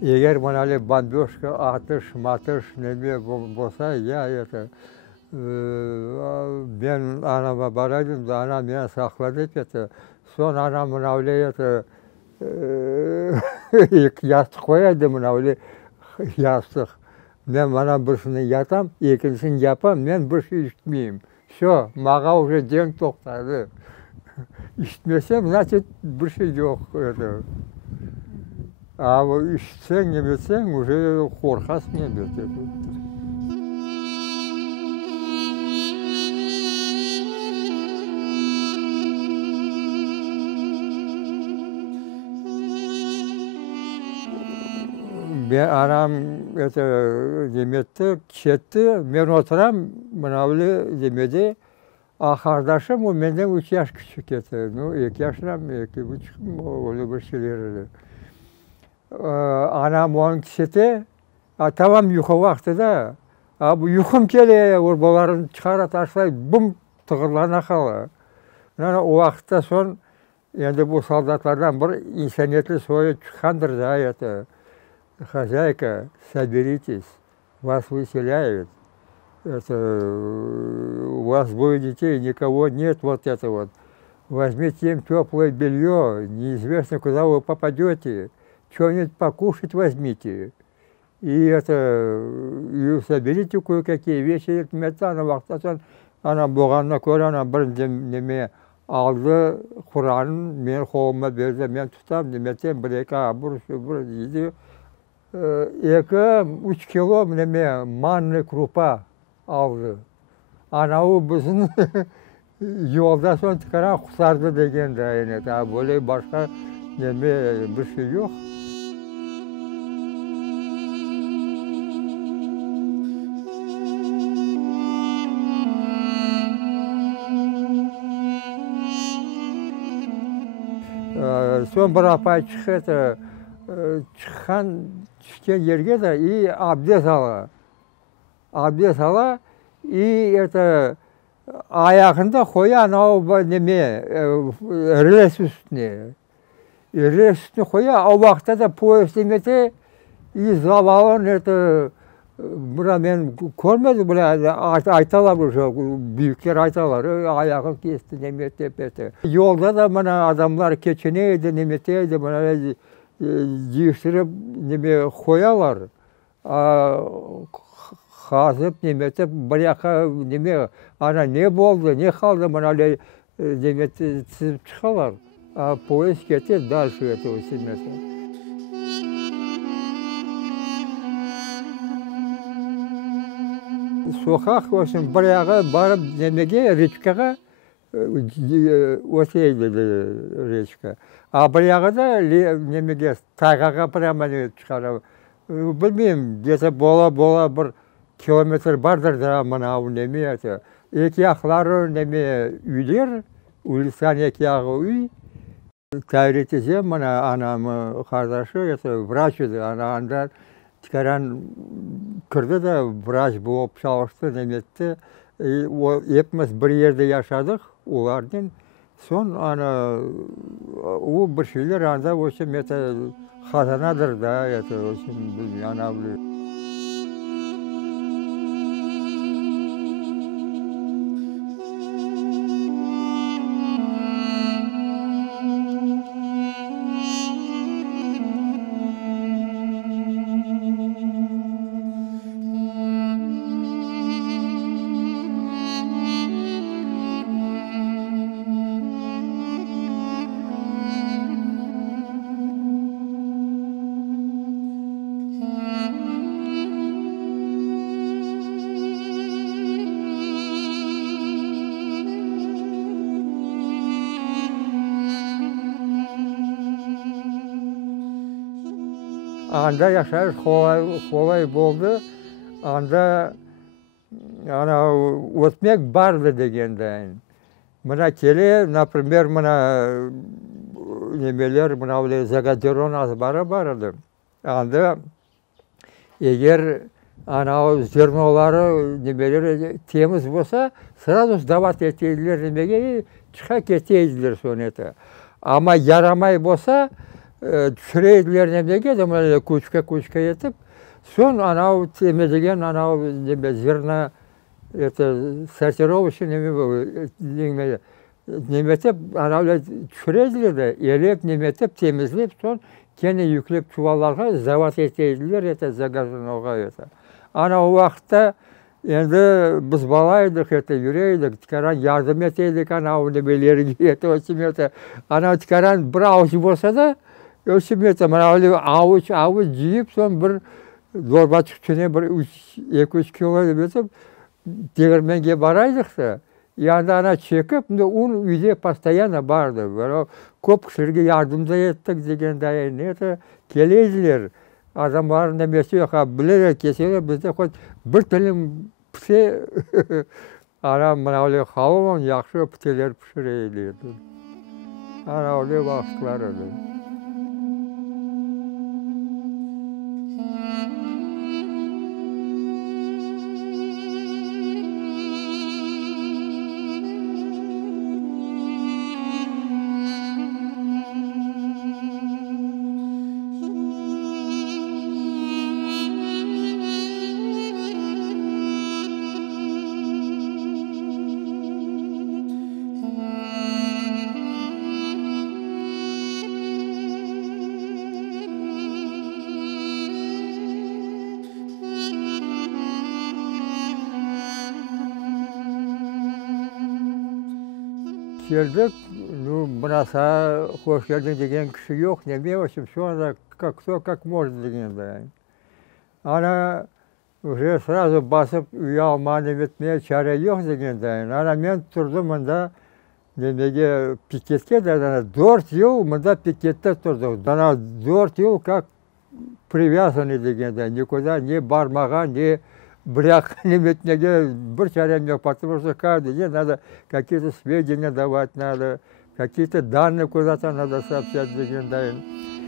егер мынали бомбежка, атыш, матыш неме болса, я это мен анама барадым, да ана мені сақлады еді. Сон анам мынаули это ястық қояды, мынаули ястық. Мен мана біршіні ятам, екіншісін япам, мен бірші іштмеймін. Все, маға уже ден тоқтады. İçmesem, значит, бірші жоқ. А ішсең, немесең, уже қорқасың немесе. Anam demetті, кетті, мен отырам, мынаули демеді, қардашым, o menden 3 yaş küçük еді. 2 yaşынан, 2,5, öyle bir şeyler еді. Anam onun kişeti, tamam yuxu vakti da, bu yuxum kele, orbaların çıkara taşlay, bum tıkırlarına kalı. Yani o vakitte son, yani bu soldatlardan bir insaniyetli soyu çıkandır da еді. Хозяйка, соберитесь, вас выселяют, это, у вас двое детей, никого нет, вот это вот. Возьмите им теплое белье, неизвестно, куда вы попадете, что-нибудь покушать возьмите. И соберите кое-какие вещи, она болғанына көрі, она бір неме алды, Құранын мен қолыма берді, мен тұтам, неметен бір-екі абыр дейді. 2-3 kilo неме манный крупа aldı. Anavı bizim yolda son çıkaran kusardı degen de yani. Böyle başka neme bir şey yok. Son bir apay çıktı. Çıkan yerge de iyi abdest ala. Abdest ala, iyi ayağında koyan o neme res üstüne. Res üstüne koya, o vakitte de poğaç demeti iyi zavallı buna ben görmedim, buna aytalar, büyükler aytalar, ayağın kesti nemet tepeti. Yolda da bana adamlar keçineydi, nemeteydi, bana değiştirip neme koyalar. Kazıp nemeti bırakı neme, ana ne oldu, ne kaldı, bana nemeti çizip çıkarlar. Polis getir, dalşı eti o simeti. Sokak olsun, buraya barıp nemege, reçkaga, öteydi reçka. Buraya da nemege, taygaga prama çıkarım. Bilmeyeyim, где-то bola bir kilometre vardır da bana o neme. İki ayakları neme üyler, ulisan iki ayağı üy. Tayreteceğim bana anamı, kardeşi, vraçydı, anamdan. Çıkaran kırdı da vraç bulup çalıştı demetti. Hepimiz bir yerde yaşadık onlardan. Son o bir şeyler anda o şey hazanadır da o şey anabiliyor. Anda yaşayış kolay oldu. Anda ötmek vardı degenden. Buna kele, например, buna nemeler, buna öyle zagaderon azbara vardı. Anda eğer o zernoları nemeleri temiz olsa, sırada davat ettiler nemeye çıka keteydiler sonra. Ama yaramay olsa, түсірейділер немеге де көшке етіп, сон анау теме деген анау зерна это сортировочный неметіп анау түсірейділер де елеп неметіп темізлеп сон кені yüklеп чуваларға завод етейділер это загаждауға это анау уақытта енді біз бала едік это жүрейдік тікаран ярдым етейдік анау немелерге это өсіметі анау тікаран бір ауыз болса да өсіметі мынау ауыз жиып сон бір дорба түскене бір 2-3 кило етіп тегірменге барайдық та енді ана чекіп он үйде постоянно барды көп кісілерге ярдымда еттік дегендайын это келейділер адамдардың немесе білер кеселер бізде хоть бір тілім пісе мынау халуан жақсы пітелер пішірейді анау уақытлар еді. Келдік, мынаса қош келдің деген кісі жоқ, неме өсіп, сонда кто как может дегенде. Ана уже сразу басып, үй алманы бетіне чара жоқ дегенде. Ана мен тұрдым мұнда, немеге пикетке, 4 жыл мұнда пикетте тұрдық. Ана 4 жыл как привязаны дегенде, никуда не бармаған, не бірақ неметнеге бір шарам жоқ, потому что каждый день надо какие-то сведения давать, надо какие-то данные куда-то надо сообщать дегендайын.